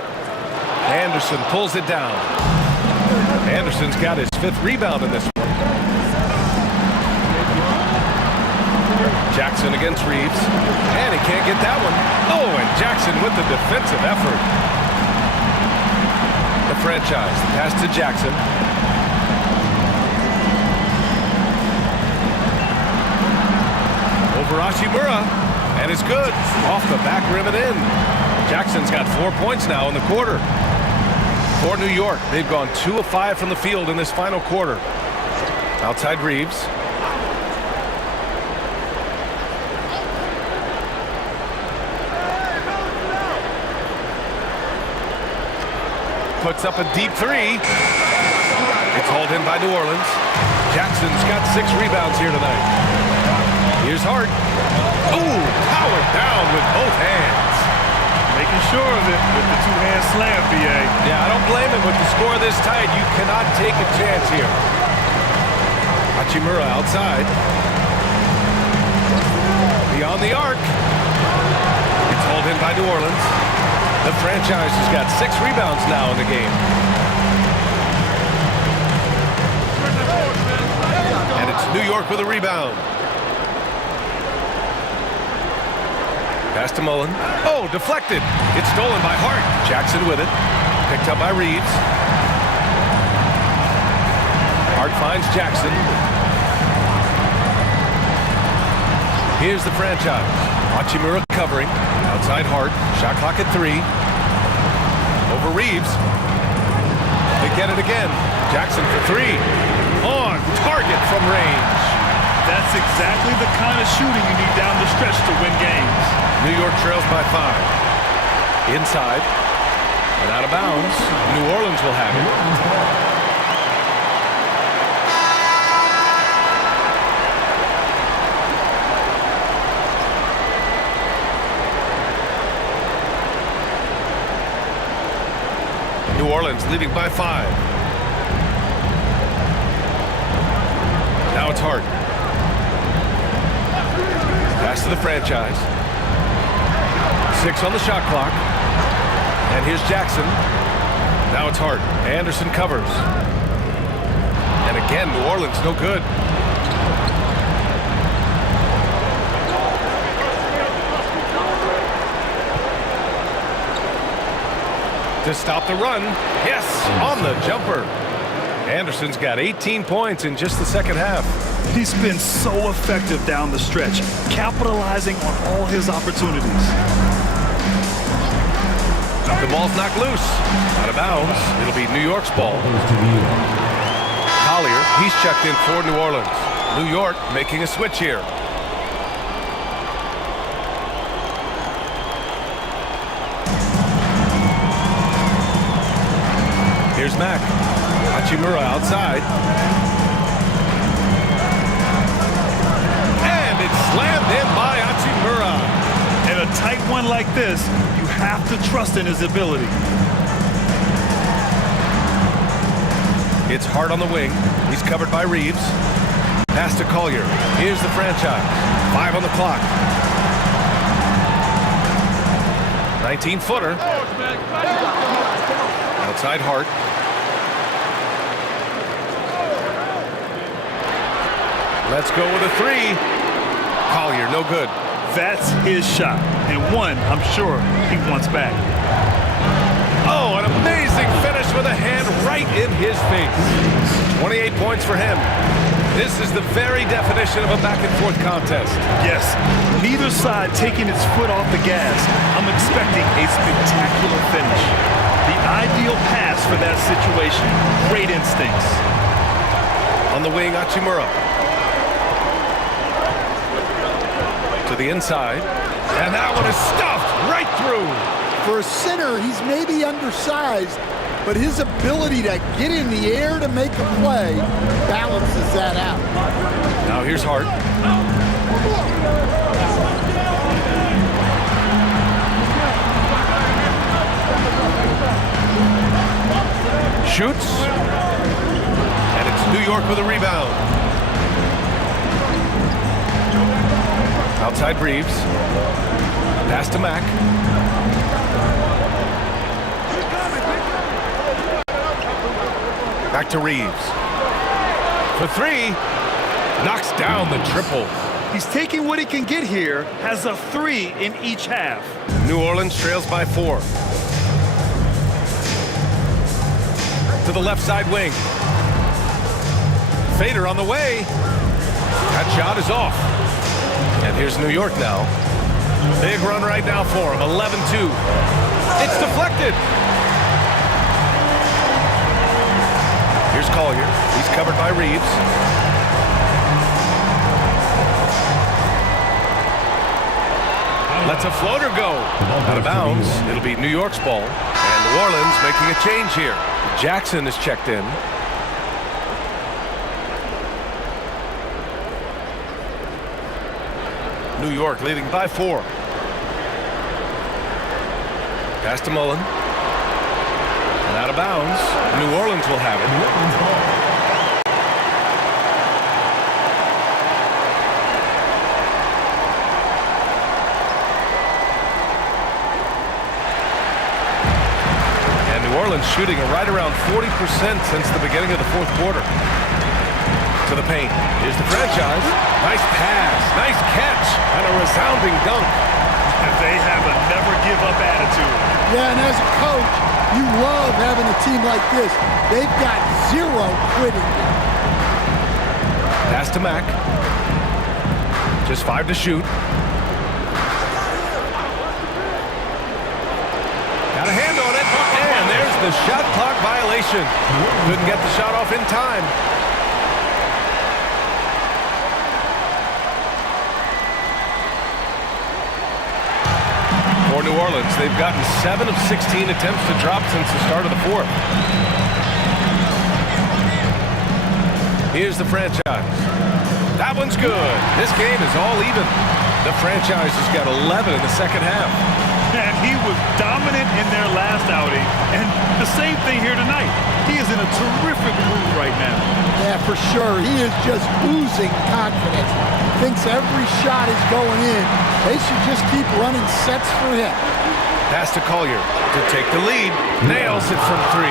Anderson pulls it down. Anderson's got his 5th rebound in this one. Jackson against Reeves. And he can't get that one. Oh, and Jackson with the defensive effort. The franchise. Pass to Jackson. Over Hachimura. And it's good. Off the back rim and in. Jackson's got 4 points now in the quarter. For New York, they've gone 2 of 5 from the field in this final quarter. Outside Reeves. Puts up a deep 3. It's hauled in by New Orleans. Jackson's got 6 rebounds here tonight. Here's Hart. Ooh, powered down with both hands. Making sure of it with the 2-hand slam, B.A. Yeah, I don't blame him. With the score this tight, you cannot take a chance here. Hachimura outside. Beyond the arc. It's hauled in by New Orleans. The franchise has got 6 rebounds now in the game. And it's New York with a rebound. Pass to Mullen. Oh, deflected. It's stolen by Hart. Jackson with it. Picked up by Reeves. Hart finds Jackson. Here's the franchise. Hachimura covering. Outside Hart. Shot clock at 3. Over Reeves. They get it again. Jackson for 3. On target from range. That's exactly the kind of shooting you need down the stretch to win games. New York trails by 5. Inside. And out of bounds. New Orleans will have it. New Orleans leading by 5. Now it's Hart. Pass to the franchise. 6 on the shot clock. And here's Jackson. Now it's Hart. Anderson covers. And again, New Orleans no good. To stop the run. Yes, on the jumper. Anderson's got 18 points in just the second half. He's been so effective down the stretch, capitalizing on all his opportunities. The ball's knocked loose. Out of bounds. It'll be New York's ball. Collier, he's checked in for New Orleans. New York making a switch here. Here's Mack. Hachimura outside. And it's slammed in by Hachimura. In a tight one like this, you have to trust in his ability. It's Hart on the wing. He's covered by Reeves. Pass to Collier. Here's the franchise. 5 on the clock. 19-footer. Outside Hart. Let's go with a 3. Collier, no good. That's his shot, and one I'm sure he wants back. Oh, an amazing finish with a hand right in his face. 28 points for him. This is the very definition of a back-and-forth contest. Yes, neither side taking its foot off the gas. I'm expecting a spectacular finish. The ideal pass for that situation. Great instincts. On the wing, Hachimura. To the inside. And that one is stuffed. right through. For a center, he's maybe undersized, but his ability to get in the air to make a play balances that out. Now here's Hart. Shoots. And it's New York with a rebound. Outside Reeves. Pass to Mack. Back to Reeves. For three. Knocks down the triple. He's taking what he can get here, has a 3 in each half. New Orleans trails by 4. To the left side wing. Fader on the way. That shot is off. And here's New York now. Big run right now for him. 11-2. It's deflected. Here's Collier. He's covered by Reeves. Lets a floater go. Out of bounds. It'll be New York's ball. And New Orleans making a change here. Jackson is checked in. New York leading by 4. Pass to Mullen. And out of bounds. New Orleans will have it. Shooting right around 40% since the beginning of the fourth quarter. To the paint. Here's the franchise. Nice pass. Nice catch. And a resounding dunk. They have a never-give-up attitude. Yeah, and as a coach, you love having a team like this. They've got 0 quitting. Pass to Mack. Just 5 to shoot. Got a hand on it. And there's the shot clock violation. Couldn't get the shot off in time. For New Orleans, they've gotten 7 of 16 attempts to drop since the start of the fourth. Here's the franchise. That one's good. This game is all even. The franchise has got 11 in the second half. And he was dominant in their last outing, and the same thing here tonight. He is in a terrific mood right now. Yeah, for sure. He is just oozing confidence. Thinks every shot is going in. They should just keep running sets for him. Pass to Collier to take the lead. Nails it from 3.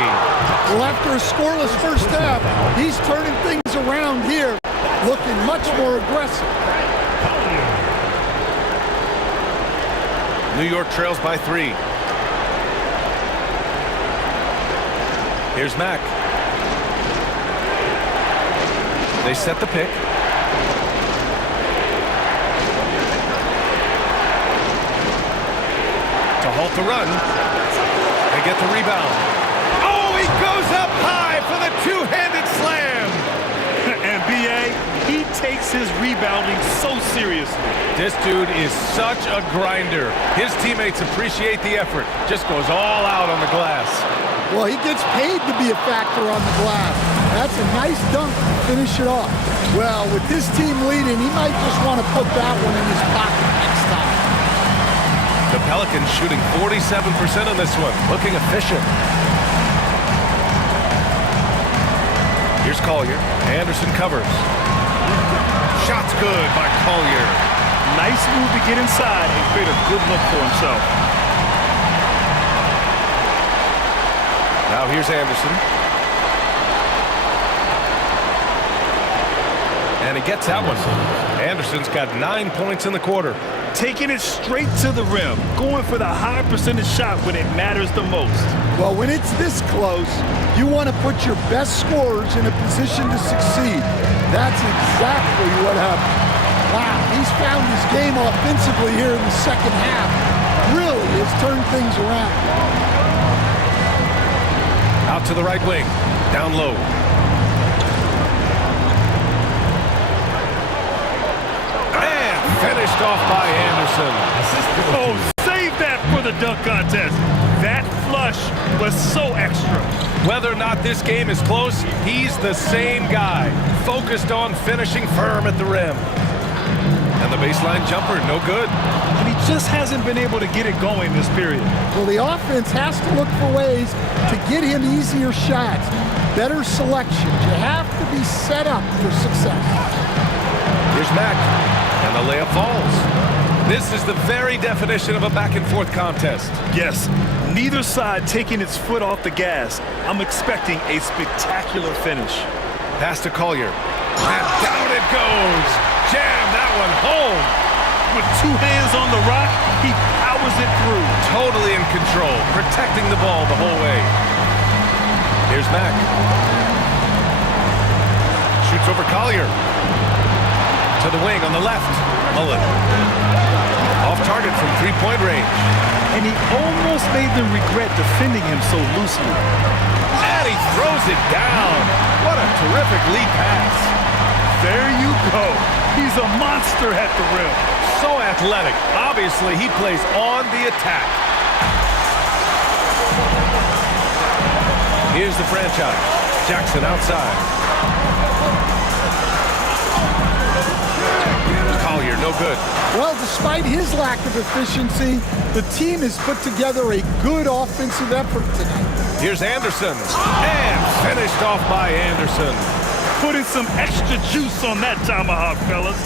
Well, after a scoreless first half, he's turning things around here, looking much more aggressive. New York trails by 3. Here's Mack. They set the pick. To halt the run. They get the rebound. Oh, he goes up high for the two-handed slam. And B.A., he takes his rebounding so seriously. This dude is such a grinder. His teammates appreciate the effort. Just goes all out on the glass. Well, he gets paid to be a factor on the glass. That's a nice dunk to finish it off. Well, with this team leading, he might just want to put that one in his pocket next time. The Pelicans shooting 47% on this one. Looking efficient. Here's Collier. Anderson covers. Shot's good by Collier. Nice move to get inside and create a good look for himself. Now here's Anderson. And he gets that one. Anderson's got 9 points in the quarter. Taking it straight to the rim. Going for the high percentage shot when it matters the most. Well, when it's this close, you want to put your best scorers in a position to succeed. That's exactly what happened. Wow, he's found his game offensively here in the second half. Really has turned things around. Out to the right wing. Down low. And finished off by Anderson. Oh, save that the dunk contest. That flush was so extra. Whether or not this game is close, he's the same guy, focused on finishing firm at the rim. And the baseline jumper, no good. And he just hasn't been able to get it going this period. Well, the offense has to look for ways to get him easier shots, better selections. You have to be set up for success. Here's Mack, and the layup falls. This is the very definition of a back-and-forth contest. Yes, neither side taking its foot off the gas. I'm expecting a spectacular finish. Pass to Collier, and down it goes. Jam that one home. With two hands on the rock, he powers it through. Totally in control, protecting the ball the whole way. Here's Mack. Shoots over Collier. To the wing on the left. Mullen. Off target from three-point range. And he almost made them regret defending him so loosely. And he throws it down. What a terrific lead pass. There you go. He's a monster at the rim. So athletic. Obviously, he plays on the attack. Here's the franchise. Jackson outside. Collier, no good. Well, despite his lack of efficiency, the team has put together a good offensive effort tonight. Here's Anderson. And finished off by Anderson. Putting some extra juice on that tomahawk, fellas.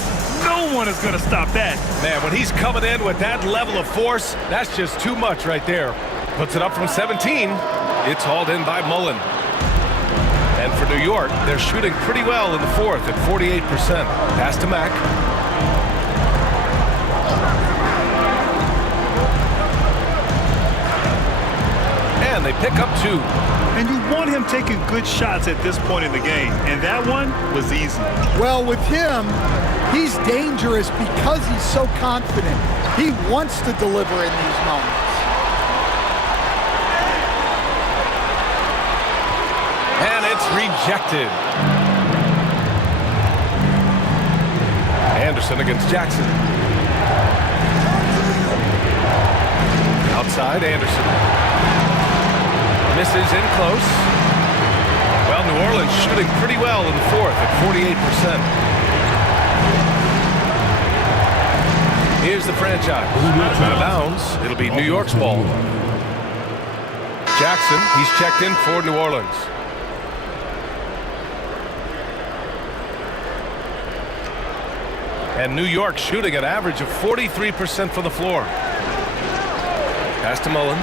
No one is going to stop that. Man, when he's coming in with that level of force, that's just too much right there. Puts it up from 17. It's hauled in by Mullen. And for New York, they're shooting pretty well in the fourth at 48%. Pass to Mack. And they pick up two. And you want him taking good shots at this point in the game. And that one was easy. Well, with him, he's dangerous because he's so confident. He wants to deliver in these moments. And it's rejected. Anderson against Jackson. Outside, Anderson. Misses in close. Well, New Orleans shooting pretty well in the fourth at 48%. Here's the franchise. Out of bounds. It'll be New York's ball. Jackson, he's checked in for New Orleans. And New York shooting an average of 43% for the floor. Pass to Mullen.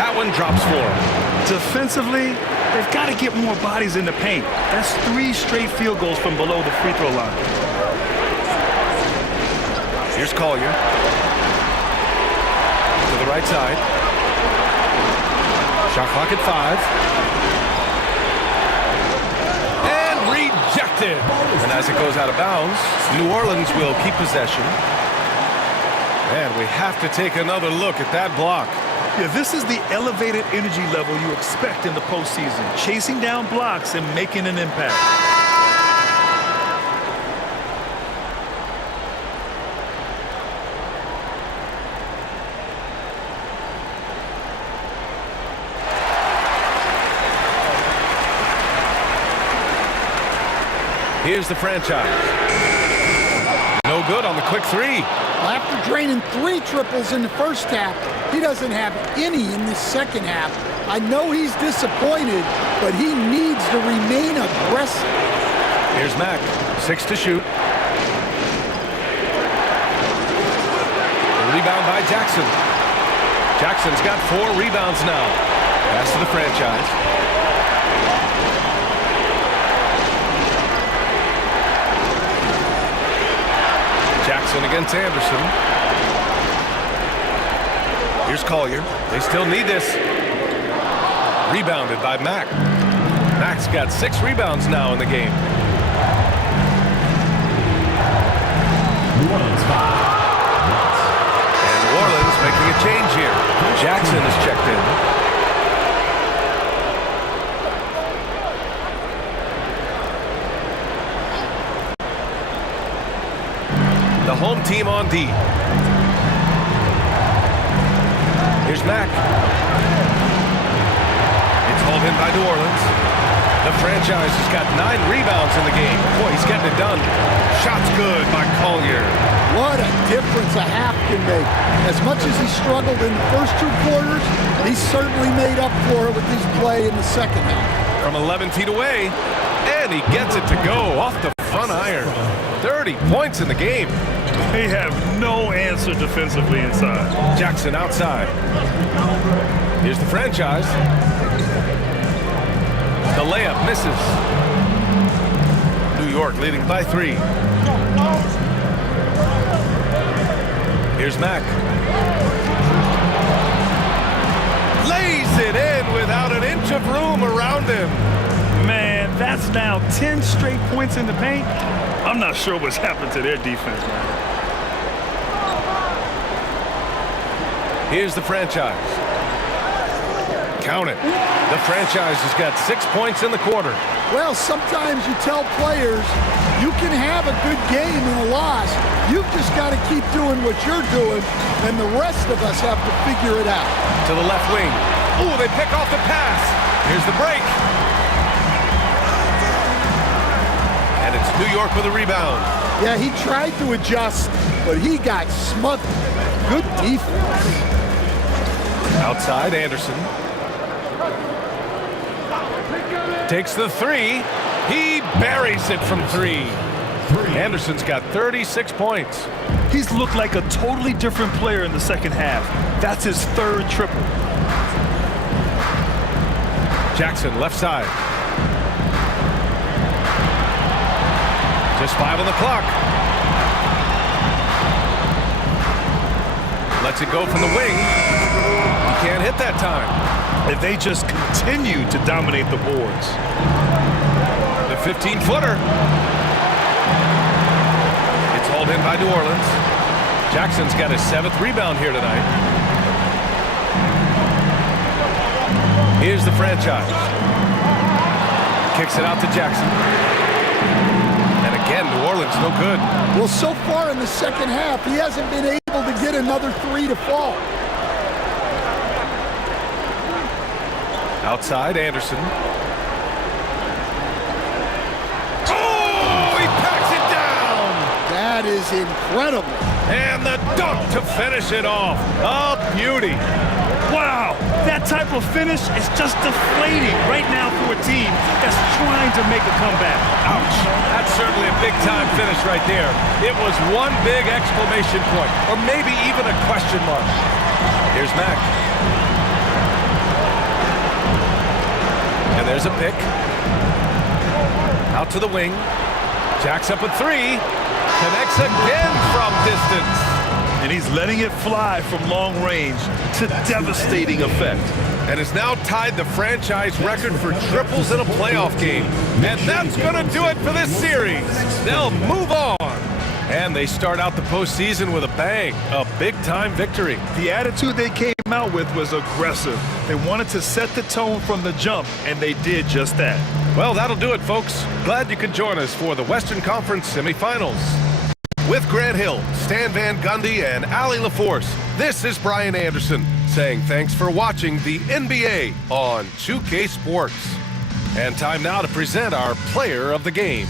That one drops for him. Defensively, they've got to get more bodies in the paint. That's 3 straight field goals from below the free throw line. Here's Collier. To the right side. Shot clock at 5. And rejected. And as it goes out of bounds, New Orleans will keep possession. And we have to take another look at that block. Yeah, this is the elevated energy level you expect in the postseason. Chasing down blocks and making an impact. Here's the franchise. No good on the quick three. Well, after draining 3 triples in the first half, he doesn't have any in the second half. I know he's disappointed, but he needs to remain aggressive. Here's Mack, 6 to shoot. The rebound by Jackson. Jackson's got 4 rebounds now. Pass to the franchise. Jackson against Anderson. Here's Collier. They still need this. Rebounded by Mack. Mack's got 6 rebounds now in the game. And New Orleans making a change here. Jackson is checked in. The home team on D. Here's Mack. It's hauled in by New Orleans. The franchise has got 9 rebounds in the game. Boy, he's getting it done. Shot's good by Collier. What a difference a half can make. As much as he struggled in the first 2 quarters, he certainly made up for it with his play in the second half. From 11 feet away, and he gets it to go off the front iron. 30 points in the game. They have no answer defensively inside. Jackson outside. Here's the franchise. The layup misses. New York leading by 3. Here's Mack. Lays it in without an inch of room around him. Man, that's now 10 straight points in the paint. I'm not sure what's happened to their defense, man. Here's the franchise. Count it. The franchise has got 6 points in the quarter. Well, sometimes you tell players you can have a good game in a loss. You've just got to keep doing what you're doing, and the rest of us have to figure it out. To the left wing. Ooh, they pick off the pass. Here's the break. And it's New York with a rebound. Yeah, he tried to adjust, but he got smothered. Good defense. Outside, Anderson. Takes the 3. He buries it from 3. Anderson's got 36 points. He's looked like a totally different player in the second half. That's his 3rd triple. Jackson, left side. Just 5 on the clock. Lets it go from the wing. He can't hit that time. And they just continue to dominate the boards. The 15-footer. It's hauled in by New Orleans. Jackson's got his 7th rebound here tonight. Here's the franchise. Kicks it out to Jackson. And again, New Orleans no good. Well, so far in the second half, he hasn't been able to get another 3 to fall. Outside, Anderson. Oh, he packs it down! That is incredible. And the dunk to finish it off. A beauty. Wow, that type of finish is just deflating right now for a team that's trying to make a comeback. Ouch. That's certainly a big-time finish right there. It was one big exclamation point, or maybe even a question mark. Here's Mack. And there's a pick. Out to the wing. Jacks up a 3. Connects again from distance. And he's letting it fly from long range to devastating effect. And has now tied the franchise record for triples in a playoff game. And that's going to do it for this series. They'll move on. And they start out the postseason with a bang, a big-time victory. The attitude they came out with was aggressive. They wanted to set the tone from the jump, and they did just that. Well, that'll do it, folks. Glad you could join us for the Western Conference semifinals. With Grant Hill, Stan Van Gundy, and Allie LaForce, this is Brian Anderson saying thanks for watching the NBA on 2K Sports. And time now to present our player of the game.